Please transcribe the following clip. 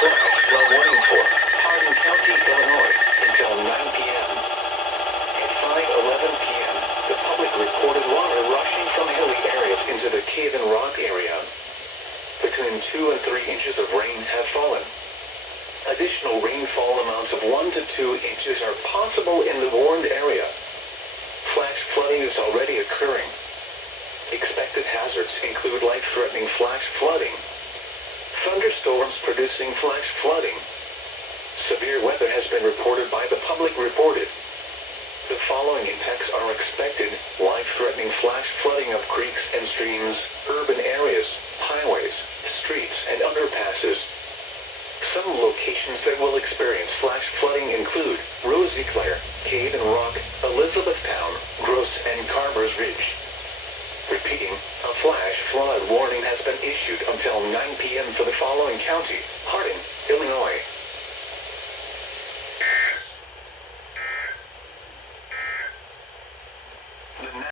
Flash flood warning for Hardin County, Illinois, until 9 p.m. At 5:11 p.m., the public reported water rushing from hilly areas into the Cave and Rock area. Between 2 and 3 inches of rain have fallen. Additional rainfall amounts of 1 to 2 inches are possible in the warned area. Flash flooding is already occurring. Expected hazards include life-threatening flash flooding, thunderstorms producing flash flooding. Severe weather has been reported by the public reported. The following impacts are expected: life-threatening flash flooding of creeks and streams, urban areas, highways, streets, and underpasses. Some locations that will experience flash flooding include Rosicler, Cave and Rock, Elizabethtown, Gross, and Carver's Ridge. Repeating, a flash flood warning has been issued until 9 p.m. for the following county: Hardin, Illinois,